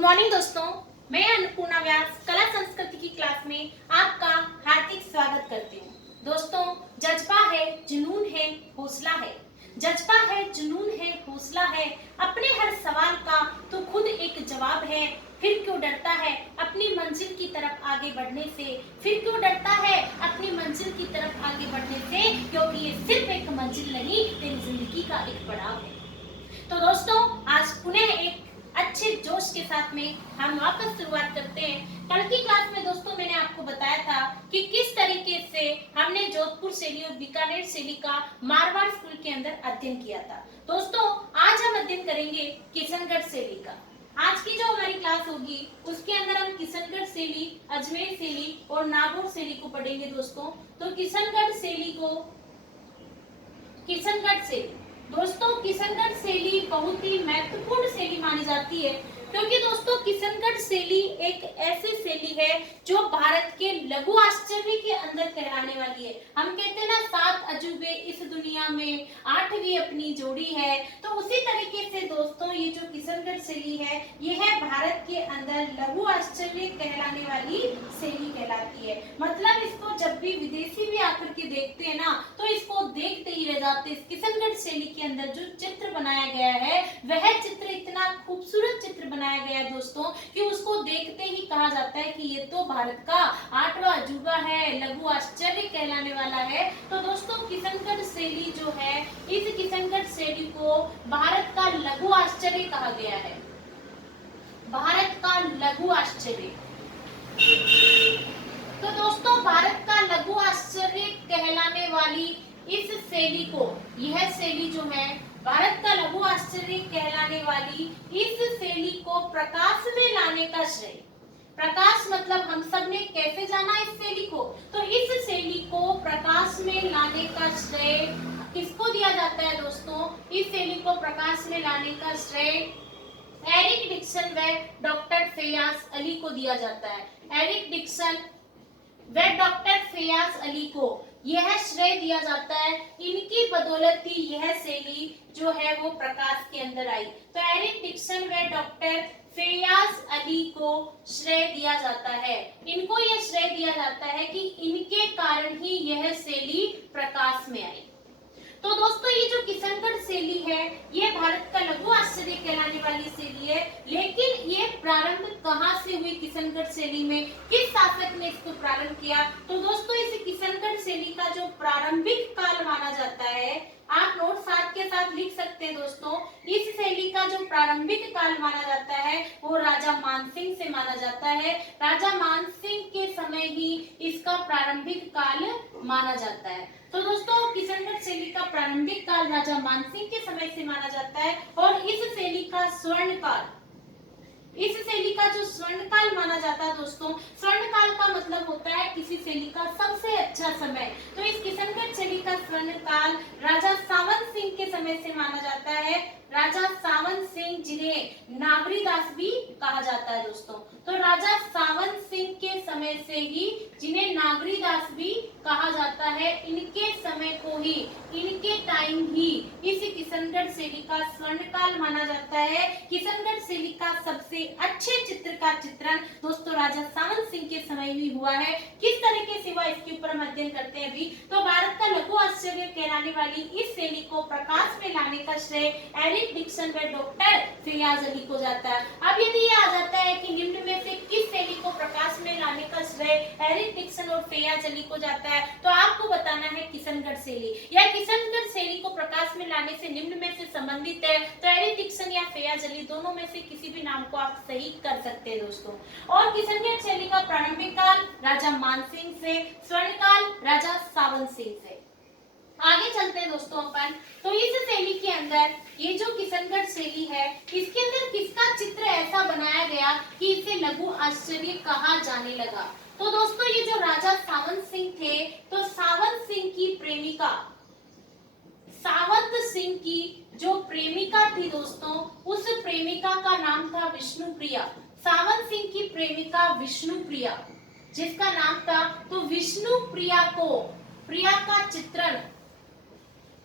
Good morning दोस्तों, मैं अन्नपूर्णा व्यास कला संस्कृति की क्लास में आपका हार्दिक स्वागत करती हूँ। दोस्तों, जज्बा है, जुनून है, हौसला है। जज्बा है, जुनून है, हौसला है। अपने हर सवाल का तो खुद एक जवाब है। फिर क्यों डरता है अपनी मंजिल की तरफ आगे बढ़ने से? फिर क्यों डरता है अपनी मंजिल की तरफ आगे बढ़ने से? क्योंकि ये सिर्फ एक मंजिल नहीं, तेरी जिंदगी का एक पड़ाव है। तो दोस्तों, आज पुनः एक अच्छे जोश के साथ में हम वापस शुरुआत करते हैं। कल की क्लास में दोस्तों मैंने आपको बताया था कि किस तरीके से हमने जोधपुर शैली और बीकानेर शैली का मारवाड़ स्कूल के अंदर अध्ययन किया था। दोस्तों, आज हम अध्ययन करेंगे किशनगढ़ शैली का। आज की जो हमारी क्लास होगी उसके अंदर हम किशनगढ़ शैली, अजमेर शैली और नागौर शैली को पढ़ेंगे दोस्तों। तो किशनगढ़ शैली दोस्तों, किशनगढ़ शैली बहुत ही महत्वपूर्ण शैली मानी जाती है, क्योंकि दोस्तों किशनगढ़ शैली एक ऐसी शैली है जो भारत के लघु आश्चर्य के अंदर कहलाने वाली है। हम कहते हैं ना, 7 अजूबे इस दुनिया में, 8वीं अपनी जोड़ी है। तो उसी तरीके से दोस्तों ये जो किशनगढ़ शैली है, ये है भारत के अंदर लघु आश्चर्य कहलाने वाली शैली कहलाती है। मतलब इसको जब भी विदेशी भी आकर के देखते हैं ना, तो इसको देखते ही रह जाते। इस किशनगढ़ शैली के अंदर जो चित्र बनाया गया है, वह चित्र इतना खूबसूरत चित्र बनाया गया है दोस्तों कि उसको देखते ही कहा जाता है कि ये तो भारत का 8वां अजूबा है, लघु आश्चर्य कहलाने वाला है। तो दोस्तों किशनगढ़ शैली जो है, इस किशनगढ़ शैली को भारत का लघु आश्चर्य कहा गया है। भारत का लघु आश्चर्य। तो दोस्तों भारत का लघु आश्चर्य कहलाने वाली इस शैली को, यह शैली जो है भारत का लघु आश्चर्य कहलाने वाली इस शैली को प्रकाश में लाने का श्रेय, प्रकाश मतलब हम सब ने कैसे जाना इस शैली को, तो इस शैली को प्रकाश में लाने का श्रेय किसको दिया जाता है दोस्तों? इस शैली को प्रकाश में लाने का श्रेय एरिक डिक्सन व डॉक्टर फैयाज अली को दिया जाता है। एरिक डिक्सन व डॉक्टर फैयाज अली को यह श्रेय दिया जाता है। इनकी बदौलत ही यह शैली जो है वो प्रकाश के अंदर आई। तो एरिक डिक्सन व डॉक्टर फैयाज अली को श्रेय दिया जाता है। इनको यह श्रेय दिया जाता है कि इनके कारण ही यह शैली प्रकाश में आई। तो दोस्तों ये जो किशनगढ़ शैली है, ये भारत का लघु आश्चर्य कहलाने वाली शैली है। लेकिन ये प्रारंभ कहाँ से हुई किशनगढ़ शैली में? किस शासक ने इसको प्रारंभ किया? तो दोस्तों इस किशनगढ़ शैली का जो प्रारंभिक काल माना जाता है, आप नोट साथ के साथ लिख सकते हैं दोस्तों। इस शैली का जो प्रारंभिक काल माना जाता है वो राजा मानसिंह से माना जाता है। राजा मानसिंह के समय ही इसका प्रारंभिक काल माना जाता है। तो दोस्तों किशनगढ़ शैली का प्रारंभिक काल राजा मानसिंह के समय से माना जाता है। और इस शैली का स्वर्ण काल, इस शैली का जो स्वर्ण काल माना जाता है दोस्तों, स्वर्ण काल का मतलब होता है किसी शैली का सबसे अच्छा समय। तो इस किशनगढ़ शैली का स्वर्ण काल राजा सावंत सिंह के समय से माना जाता है। राजा सावंत सिंह, जिन्हें नागरीदास भी कहा जाता है दोस्तों। तो राजा सावंत सिंह के समय से ही, जिन्हें नागरीदास भी कहा जाता है, इनके समय को ही, इनके टाइम ही इस किशनगढ़ शैली का स्वर्ण काल माना जाता है। किशनगढ़ शैली का सबसे अच्छे चित्र का चित्रण दोस्तों राजा सावंत सिंह के समय भी हुआ है। किस तरीके से हुआ इसके ऊपर हम अध्ययन करते हैं अभी। तो भारत का लघु आश्चर्य कहलाने वाली इस शैली को प्रकाश में लाने का श्रेय एरिक डिक्सन व डॉक्टर फैयाज अली को जाता है। अब यदि ये आ जाता है कि निम्न में से किस शैली को प्रकाश में लाने का श्रेय एरिक डिक्सन और फैयाज अली को जाता है, तो आपको बताना है किशनगढ़ शैली। यह किशनगढ़ शैली को प्रकाश में लाने से निम्न में से संबंधित है, तो एरिक डिक्सन या फैयाज अली दोनों में से किसी भी नाम को आप सही कर सकते हैं दोस्तों। और किशनगढ़ शैली का प्रारंभिक काल राजा मानसिंह से, स्वर्ण काल राजा सावंत सिंह से। आगे चलते हैं दोस्तों अपन। तो इस शैली के अंदर ये जो किशनगढ़ शैली है, इसके अंदर किसका चित्र ऐसा बनाया गया कि इसे लघु आश्चर्य कहा जाने लगा? तो दोस्तों ये जो राजा सावंत सिंह थे, तो सावंत सिंह की प्रेमिका, सावंत सिंह की जो प्रेमिका थी दोस्तों, उस प्रेमिका का नाम था विष्णुप्रिया। सावंत सिंह की प्रेमिका विष्णुप्रिया, जिसका नाम था, तो विष्णुप्रिया को, प्रिया का चित्रण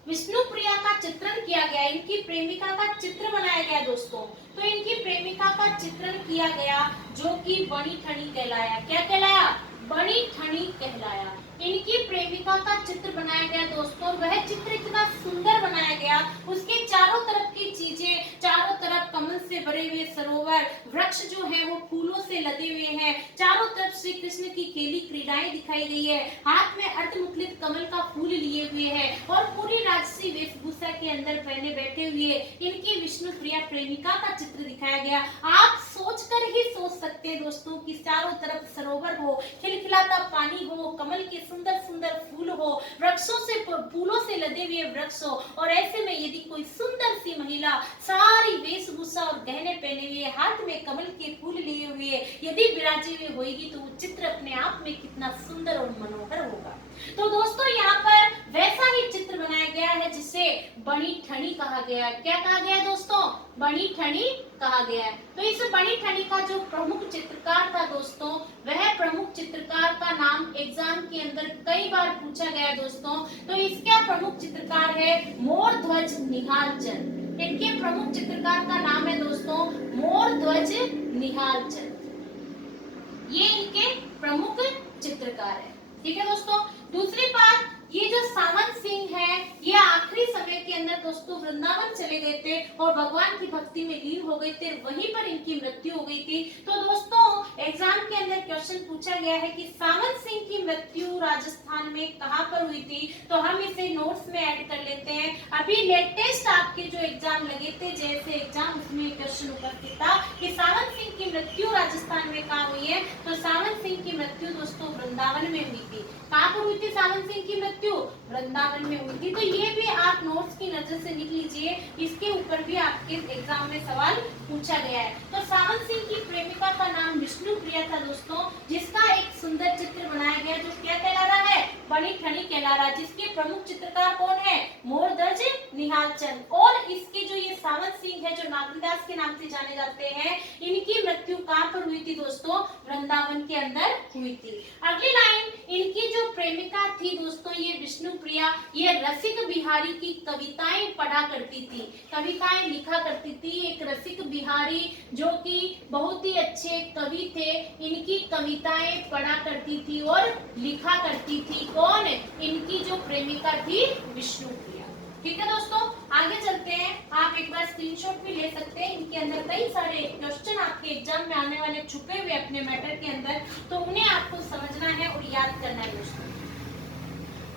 विष्णु प्रिया का चित्रण किया गया, इनकी प्रेमिका का चित्र बनाया गया दोस्तों। तो इनकी प्रेमिका का चित्रण किया गया जो कि बनी ठनी कहलाया। क्या कहलाया? बनी ठनी कहलाया। इनकी प्रेमिका का चित्र बनाया गया दोस्तों। वह चित्र इतना सुंदर बनाया गया, उसके चारों तरफ की चीजें, चारों तरफ कमल से भरे हुए सरोवर, वृक्ष जो है वो फूलों से लदे हुए हैं, चारों तरफ श्री कृष्ण की खेली क्रीड़ाएं दिखाई गई है, हाथ में अर्धमुखलित कमल का फूल लिए हुए है और पूरी राजसी वेशभूषा के अंदर पहने बैठे हुए इनकी विष्णु प्रिया प्रेमिका का चित्र दिखाया गया। आप सोचकर ही सोच सकते हैं दोस्तों कि चारों तरफ सरोवर हो, खिलखिलाता पानी हो, कमल के सुंदर सुंदर फूल हो, वृक्षों से फूलों से लदे हुए वृक्ष हो, और ऐसे में यदि कोई सुंदर सी महिला सारी वेशभूषा और गहने पहने हुए, हाथ में कमल के फूल लिए हुए यदि विराजी हुई होगी तो वो चित्र अपने आप में कितना सुंदर और मनोहर होगा। तो दोस्तों यहाँ पर वैसा ही चित्र बनाया गया है जिसे बनी ठनी कहा गया है। क्या कहा गया है दोस्तों? बनी ठनी कहा गया है। तो इस बनी ठनी का जो प्रमुख चित्रकार था दोस्तों, वह प्रमुख चित्रकार का नाम एग्जाम के अंदर कई बार पूछा गया है दोस्तों। तो इसका प्रमुख चित्रकार है मोर ध्वज निहाल चंद। इनके प्रमुख चित्रकार का नाम है दोस्तों मोर ध्वज निहाल चंद। ये इनके प्रमुख चित्रकार है। ठीक है दोस्तों। दूसरी बात, ये जो सावंत सिंह है ये आखिरी समय के अंदर दोस्तों वृंदावन चले गए थे और भगवान की भक्ति में लीन हो गए थे, वहीं पर इनकी मृत्यु हो गई थी। तो दोस्तों एग्जाम के अंदर क्वेश्चन पूछा गया है कि सावंत सिंह की मृत्यु राजस्थान में कहां पर हुई थी, तो हम इसे नोट्स में ऐड कर लेते हैं। अभी लेटेस्ट आपके जो एग्जाम लगे थे जैसे एग्जाम, उसमें क्वेश्चन उपस्थित था कि सावंत सिंह की मृत्यु राजस्थान में कहां हुई है, तो सावंत सिंह की मृत्यु दोस्तों वृंदावन में हुई थी। कहां पर हुई थी सावंत सिंह की मृत्यु? वृंदावन में हुई थी। तो ये भी आप नोट्स की नजर से लिख लीजिए, इसके ऊपर भी आपके एग्जाम में सवाल पूछा गया है। तो सावंत सिंह की प्रेमिका का नाम विष्णु प्रिया था दोस्तों, जिसका एक सुंदर चित्र बनाया गया जो क्या कहला रहा है? बनी ठनी कहला रहा है, जिसके प्रमुख चित्रकार कौन है? मोर ध्वज निहाल चंद। और इसके जो ये सावंत सिंह है जो नागरीदास के नाम से जाने जाते हैं, इनकी मृत्यु कहां पर हुई थी दोस्तों? वृंदावन के अंदर हुई थी। अगली लाइन, इनकी जो प्रेमिका थी दोस्तों ये विष्णु प्रिया, ये रसिक बिहारी की कविताएं पढ़ा करती थी, कविताएं लिखा करती थी। एक रसिक बिहारी जो कि बहुत ही अच्छे कवि थे, इनकी कविताएं पढ़ा करती थी और लिखा करती थी। कौन? इनकी जो प्रेमिका थी विष्णु प्रिया। ठीक है दोस्तों, आगे चलते हैं। आप एक बार स्क्रीनशॉट भी ले सकते हैं, इनके अंदर कई सारे क्वेश्चन आपके एग्जाम में आने वाले छुपे हुए अपने मैटर के अंदर, तो उन्हें आपको समझना है और याद करना है दोस्तों।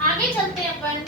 आगे चलते हैं अपन।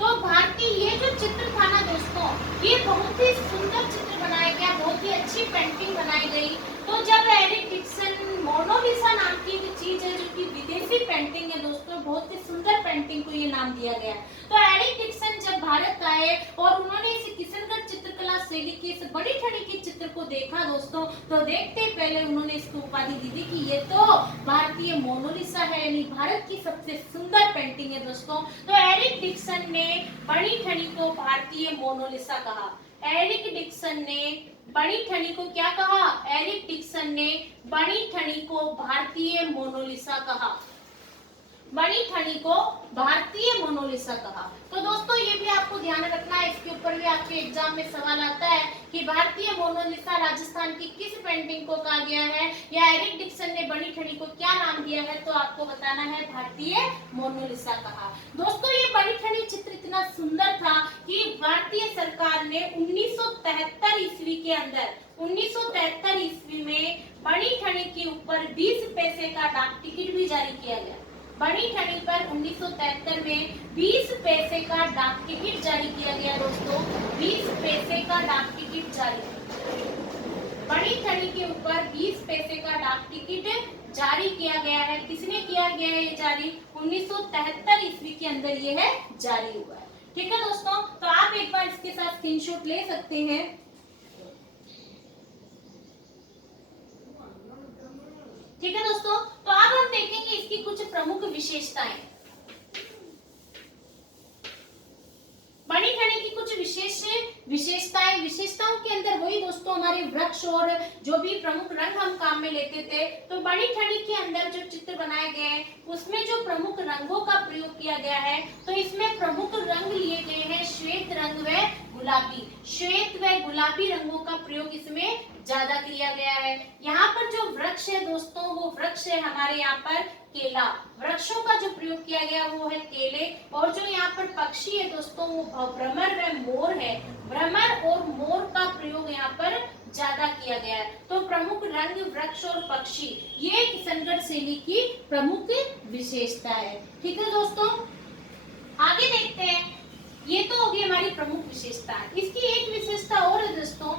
तो भारतीय ये जो चित्र था ना दोस्तों, ये बहुत ही सुंदर चित्र बनाया गया, बहुत ही अच्छी पेंटिंग बनाई गई। तो जब एरिक डिक्सन, मोनालिसा नाम की एक चीज है जो कि विदेशी पेंटिंग है दोस्तों, बहुत ही सुंदर पेंटिंग को ये नाम दिया गया। तो एरिक डिक्सन जब भारत आए और उन्होंने इस किशनगढ़ चित्रकला शैली के इस बड़ी ठनी के चित्र को देखा दोस्तों, तो देखते ही पहले उन्होंने इसको उपाधि दी थी कि ये तो भारतीय मोनालिसा है, यानी भारत की सबसे सुंदर पेंटिंग है दोस्तों। तो एरिक डिक्सन ने बड़ी ठनी को भारतीय मोनालिसा कहा। एरिक डिक्सन ने बड़ी ठनी को क्या कहा? एरिक डिक्सन ने बड़ी ठनी को भारतीय मोनालिसा कहा। बनी ठनी को भारतीय मोनालिसा कहा। तो दोस्तों ये भी आपको ध्यान रखना है, इसके ऊपर भी आपके एग्जाम में सवाल आता है कि भारतीय मोनालिसा राजस्थान की किस पेंटिंग को कहा गया है, या एरिक डिक्सन ने बनी ठनी को क्या नाम दिया है, तो आपको बताना है भारतीय मोनालिसा कहा। दोस्तों ये बनी ठनी चित्र इतना सुंदर था कि भारतीय सरकार ने 1973 ईस्वी के अंदर, 1973 ईस्वी में बनी ठनी के ऊपर 20 पैसे का डाक टिकट भी जारी किया गया। बनी ठनी पर 1973 में 20 पैसे का डाक टिकट जारी किया गया दोस्तों, 20 पैसे का डाक टिकट जारी। बनी ठनी के ऊपर 20 पैसे का डाक टिकट जारी किया गया है। किसने किया गया है ये जारी? 1973 ईस्वी के अंदर ये है जारी हुआ है। ठीक है दोस्तों, तो आप एक बार इसके साथ स्क्रीनशॉट ले सकते हैं। ठीक है दोस्तों, तो अब हम देखेंगे इसकी कुछ प्रमुख विशेषताएं। बनी ठनी की कुछ विशेष विशेषताओं के अंदर वही दोस्तों हमारे वृक्ष और जो भी प्रमुख रंग हम काम में लेते थे, तो बड़ी ठनी के अंदर जो चित्र बनाए गए हैं उसमें जो प्रमुख रंगों का प्रयोग किया गया है, तो इसमें प्रमुख रंग लिए गए हैं श्वेत रंग व गुलाबी। श्वेत व गुलाबी रंगों का प्रयोग इसमें ज्यादा किया गया है। यहाँ पर जो वृक्ष है दोस्तों, वो वृक्ष है हमारे यहाँ पर केला। वृक्षों का जो प्रयोग किया गया वो है केले। और जो यहाँ पर पक्षी है दोस्तों, वो भ्रमर व मोर है। भ्रमर और मोर का प्रयोग यहाँ पर ज्यादा किया गया है। तो प्रमुख रंग, वृक्ष और पक्षी, ये किशनगढ़ शैली की प्रमुख विशेषता है। ठीक है दोस्तों, आगे देखते हैं। ये तो होगी हमारी प्रमुख विशेषता। इसकी एक विशेषता और है दोस्तों,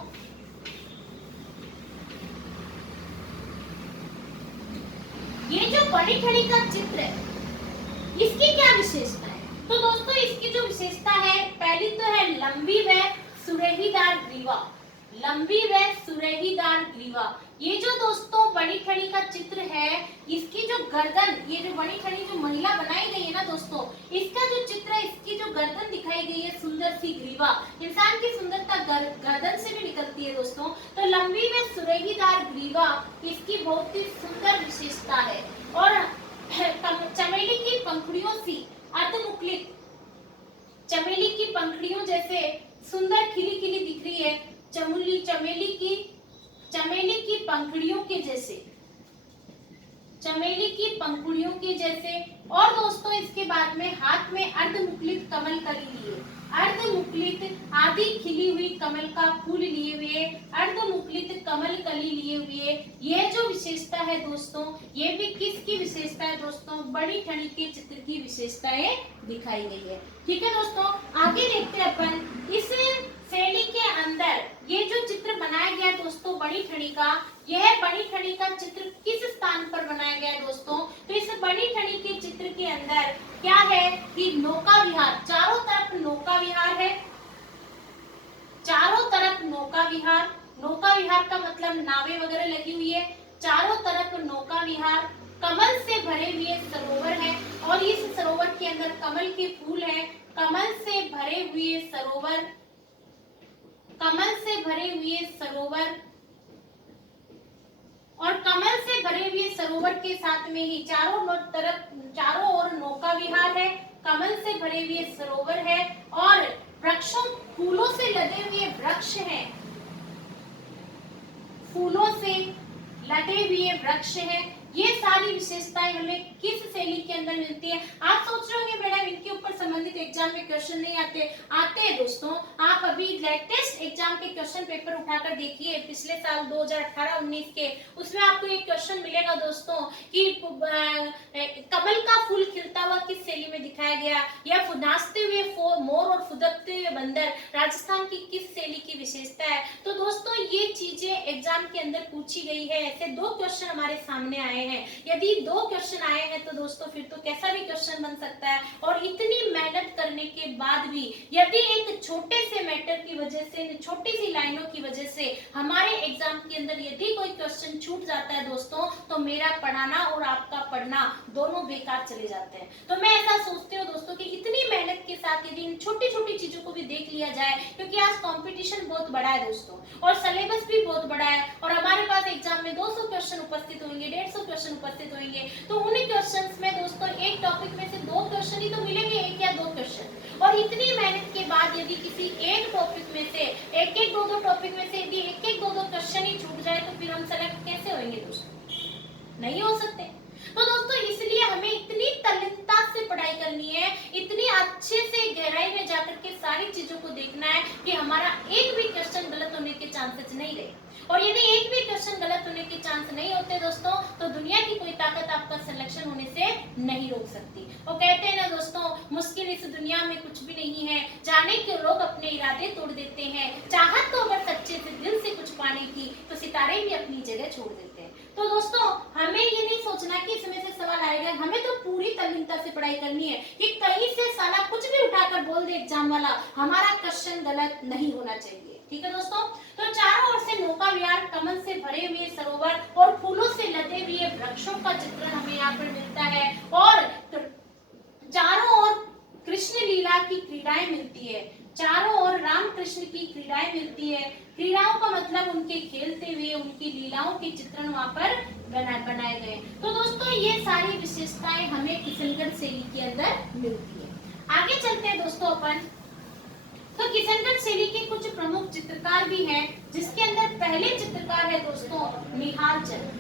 ये जो बड़ी ठनी का चित्र है, इसकी क्या विशेषता है? तो दोस्तों इसकी जो विशेषता है, पहली तो है लंबी व सुरेहीदार ग्रीवा। लंबी व सुरेहीदार ग्रीवा। ये जो दोस्तों बड़ी ठनी का चित्र है, इसकी जो गर्दन, ये जो बड़ी ठनी जो महिला बनाई गई है ना दोस्तों, इसका जो चित्र है, इसकी जो गर्दन दिखाई गई है, सुंदर सी ग्रीवा। इंसान की सुंदरता गर्दन से भी निकलती है दोस्तों। तो लंबी व सुरेहीदार ग्रीवा इसकी बहुत ही सुंदर विशेषता है। और चमेली की पंखुड़ियों सी अर्धमुकुलित, चमेली की पंखुड़ियों जैसे सुंदर खिली खिली दिख रही है, चमेली की पंखुड़ियों के जैसे, चमेली की पंखुड़ियों के जैसे। और दोस्तों इसके बाद में हाथ में अर्धमुकुलित कमल कली लिए, अर्धमुकुलित आधी खिली हुई कमल का फूल लिए हुए, अर्धमुकुलित कमल कली लिए हुए। यह जो विशेषता है दोस्तों, ये भी किसकी विशेषता है दोस्तों? बड़ी ठनी के चित्र की विशेषताएं दिखाई गई है। ठीक है दोस्तों, आगे देखते हैं अपन। इस शैली के अंदर ये जो चित्र बनाया गया दोस्तों बड़ी ठनी का, यह बड़ी ठनी का चित्र किस स्थान पर बनाया गया है दोस्तों? तो इस बड़ी ठनी के चित्र के अंदर क्या है कि नौका विहार, चारों तरफ नौका विहार है, चारों तरफ नौका विहार। नौका विहार का मतलब नावें वगैरह लगी हुई है, चारों तरफ नौका विहार। कमल से भरे हुए सरोवर है, और इस सरोवर के अंदर कमल के फूल है। कमल से भरे हुए सरोवर, कमल से भरे हुए सरोवर, और कमल से भरे हुए सरोवर के साथ में ही चारों ओर नौका विहार है, कमल से भरे हुए सरोवर है, और वृक्षों, फूलों से लदे हुए वृक्ष हैं, फूलों से लदे हुए वृक्ष हैं। ये सारी विशेषताएं हमें किस शैली के अंदर मिलती है? आप सोच रहे होंगे मैडम इनके ऊपर संबंधित एग्जाम में क्वेश्चन नहीं आते। आते हैं दोस्तों, आप अभी लेटेस्ट एग्जाम के क्वेश्चन पेपर उठाकर देखिए, पिछले साल 2018-19 के, उसमें आपको एक क्वेश्चन मिलेगा दोस्तों कि कमल का फूल खिलता हुआ किस शैली में दिखाया गया, या नाचते हुए मोर और फुदकते हुए बंदर राजस्थान की किस शैली की विशेषता है। तो दोस्तों ये चीजें एग्जाम के अंदर पूछी गई है। ऐसे 2 क्वेश्चन हमारे सामने आए हैं। यदि 2 क्वेश्चन आए हैं तो दोस्तों फिर तो कैसा भी क्वेश्चन बन सकता है। और इतनी मेहनत करने के बाद भी यदि एक छोटे से मैटर की वजह से, छोटी सी लाइनों की वजह से हमारे एग्जाम के अंदर यदि कोई क्वेश्चन छूट जाता है दोस्तों, तो मेरा पढ़ाना और आपका पढ़ना दोनों बेकार चले जाते हैं। तो मैं ऐसा सोचती हूँ दोस्तों कि इतनी मेहनत के साथ यदि इन छोटी छोटी चीजों को भी देख लिया जाए, क्योंकि आज कंपटीशन बहुत बड़ा है दोस्तों, और सिलेबस भी बहुत बड़ा है, और हमारे पास एग्जाम में 200 क्वेश्चन उपस्थित होंगे, 150 क्वेश्चन उपस्थित होंगे। तो उन्हीं क्वेश्चंस में दोस्तों एक टॉपिक में से 2 क्वेश्चन ही तो मिलेंगे, 1 या 2 क्वेश्चन। और इतनी मेहनत के बाद यदि किसी एक टॉपिक में से एक 2 टॉपिक में से यदि 1 2 क्वेश्चन ही छूट जाए, तो फिर हम सेलेक्ट कैसे होंगे दोस्तों? नहीं हो सकते। तो दोस्तों इसलिए हमें इतनी तल्लीनता से पढ़ाई करनी है, इतनी अच्छे से गहराई में जाकर के सारी चीजों को देखना है कि हमारा एक भी क्वेश्चन गलत होने के चांसेस नहीं रहे। और यदि एक भी क्वेश्चन गलत होने के चांस नहीं होते दोस्तों, तो दुनिया की कोई ताकत आपका सिलेक्शन होने से नहीं रोक सकती। वो कहते हैं ना दोस्तों, मुश्किल इस दुनिया में कुछ भी नहीं है, जाने के लोग अपने इरादे तोड़ देते हैं, चाहत तो अगर सच्चे से दिल से कुछ पाने की, तो सितारे भी अपनी जगह छोड़ देते हैं। तो दोस्तों हमें ये नहीं सोचना कि इसमें से सवाल आएगा, हमें तो पूरी तल्लीनता से पढ़ाई करनी है कि कहीं से साला कुछ भी उठाकर बोल दे एग्जाम वाला, हमारा क्वेश्चन गलत नहीं होना चाहिए। ठीक है दोस्तों, तो चारों ओर से नौका विहार, कमल से भरे हुए सरोवर और फूलों से लदे हुए वृक्षों का चित्रण हमें यहाँ पर मिलता है, और चारों ओर कृष्ण लीला की क्रीड़ाएं मिलती है, चारों ओर राम कृष्ण की क्रीड़ाएं मिलती है। क्रीड़ाओं का मतलब उनके खेलते हुए उनकी लीलाओं के चित्रण वहाँ पर बनाए गए। तो दोस्तों ये सारी विशेषताएं हमें किशनगढ़ शैली के अंदर मिलती है। आगे चलते हैं दोस्तों अपन। तो किशनगढ़ शैली के कुछ प्रमुख चित्रकार भी हैं, जिसके अंदर पहले चित्रकार है दोस्तों निहाल चंद।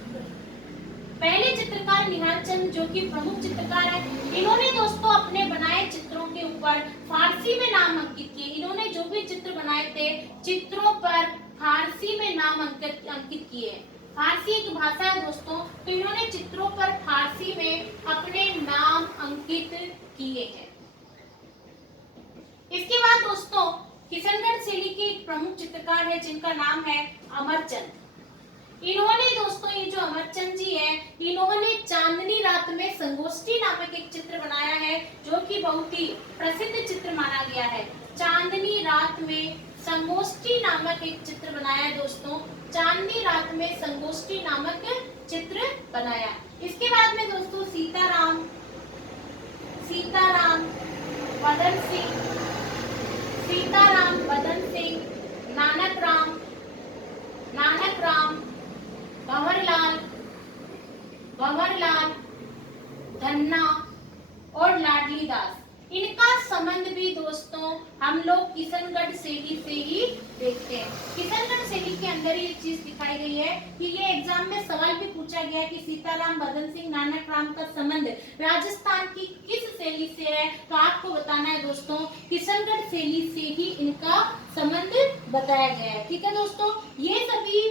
पहले चित्रकार निहाल चंद जो कि प्रमुख चित्रकार है। इन्होंने दोस्तों अपने बनाए चित्रों के ऊपर फारसी में नाम अंकित किए। इन्होंने जो भी चित्र बनाए थे चित्रों पर फारसी में नाम अंकित किए। फारसी एक भाषा है दोस्तों, तो इन्होंने चित्रों पर फारसी में अपने नाम अंकित किए हैं। इसके बाद दोस्तों किशनगढ़ शैली के एक प्रमुख चित्रकार है जिनका नाम है अमरचंद। इन्होंने दोस्तों ये जो अमरचंद जी है, इन्होंने चांदनी रात में संगोष्ठी नामक एक चित्र बनाया है जो कि बहुत ही प्रसिद्ध चित्र माना गया है। चांदनी रात में संगोष्ठी नामक एक चित्र बनाया है दोस्तों। चांदनी रात में संगोष्ठी नामक चित्र बनाया। इसके बाद में दोस्तों सीताराम बदन सिंह, नानक राम, भंवरलाल, धन्ना और लाडली दास, इनका संबंध भी दोस्तों हम लोग किशनगढ़ शैली से ही देखते हैं। किशनगढ़ शैली के अंदर ये चीज दिखाई गई है कि ये एग्जाम में सवाल भी पूछा गया है कि सीताराम, बदन सिंह, नानक राम का संबंध राजस्थान की किस शैली से है, तो आपको बताना है दोस्तों किशनगढ़ शैली से ही इनका संबंध बताया गया है। ठीक है दोस्तों, ये सभी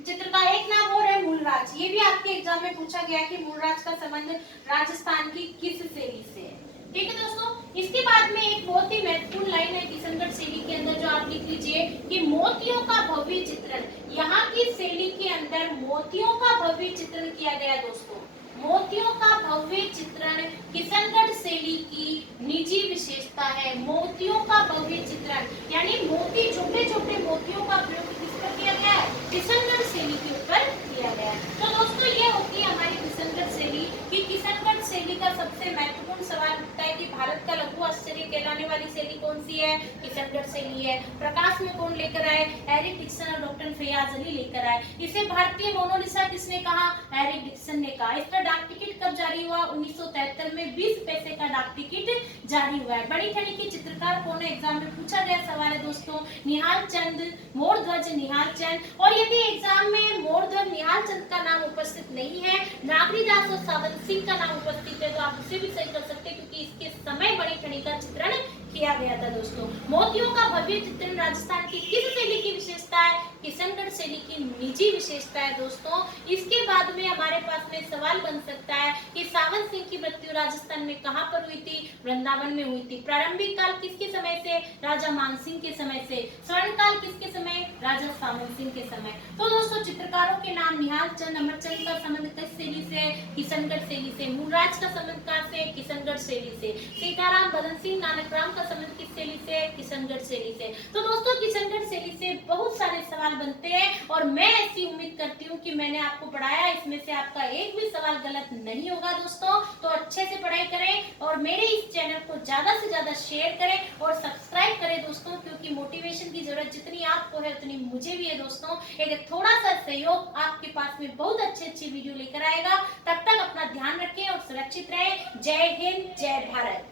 चित्रकार, एक नाम और है मूलराज। ये भी आपके एग्जाम में पूछा गया है कि मूलराज का संबंध राजस्थान की किस शैली से है। ठीक है दोस्तों, इसके बाद में एक बहुत ही महत्वपूर्ण लाइन है किशनगढ़ शैली के अंदर जो आप लिख लीजिए कि मोतियों का भव्य चित्रण। यहाँ की शैली के अंदर मोतियों का भव्य चित्रण किया गया दोस्तों। मोतियों का भव्य चित्रण किशनगढ़ शैली की निजी विशेषता है। मोतियों का भव्य चित्रण यानी मोती, छोटे छोटे मोतियों का प्रयोग किस पर किया गया है? किशनगढ़ शैली के ऊपर किया गया है। तो दोस्तों ये होती है हमारी किशनगढ़ शैली कि किशनगढ़ शैली का सबसे महत्वपूर्ण सवाल उठता है कि भारत का लघु आश्चर्य कहलाने वाली शैली कौन सी है? किशनगढ़ शैली है। प्रकाश में कौन लेकर आए? एरिक डिक्सन और डॉक्टर फैयाज अली लेकर आए। इसे भारतीय मोनालिसा किसने कहा? एरिक डिक्सन ने कहा। इसका डाक टिकट कब जारी हुआ? 1973 में 20 पैसे का डाक टिकट जारी हुआ है। बड़ी ठनी के चित्रकार कौन है? एग्जाम में पूछा गया सवाल है दोस्तों। निहाल चंद, मोरध्वज निहाल चंद। और यदि एग्जाम में मोरध्वज निहाल चंद का नाम उपस्थित नहीं है, नागरी दास और सावंत सिंह का नाम उपस्थित है, तो आप उसे भी सही कर सकते हैं क्योंकि इसके समय बड़ी ठनी का चित्रण किया गया था दोस्तों। मोतियों का भव्य चित्रण राजस्थान की किस शैली की विशेषता है? किशनगढ़ शैली की निजी विशेषता है दोस्तों। इसके बाद में हमारे पास में सवाल बन सकता है कि सावंत सिंह की मृत्यु राजस्थान में कहां पर हुई थी? वृंदावन में हुई थी। प्रारंभिक काल किसके समय से? राजा मानसिंह के समय से। स्वर्ण काल किसके समय? राजा सावंत सिंह के समय। तो दोस्तों चित्रकारों के नाम निहाल चंद, अमरचंद का संबंध किस शैली से? किशनगढ़ शैली से। मूलराज का संबंध कहां से? किशनगढ़ शैली से। सीताराम, बदन सिंह, नानक राम का संबंध किस शैली से? किशनगढ़ शैली से। तो दोस्तों किशनगढ़ शैली से बहुत सारे सवाल बनते हैं और मैं ऐसी उम्मीद करती हूँ कि मैंने आपको पढ़ाया, इसमें से आपका एक भी सवाल गलत नहीं होगा दोस्तों। तो अच्छे से पढ़ाई करें और मेरे इस चैनल को ज्यादा से ज्यादा शेयर करें और सब्सक्राइब करें दोस्तों, क्योंकि मोटिवेशन की जरूरत जितनी आपको है उतनी मुझे भी है दोस्तों। एक थोड़ा सा सहयोग आपके पास में बहुत अच्छी वीडियो लेकर आएगा। तब तक अपना ध्यान रखें और सुरक्षित रहें। जय हिंद, जय भारत।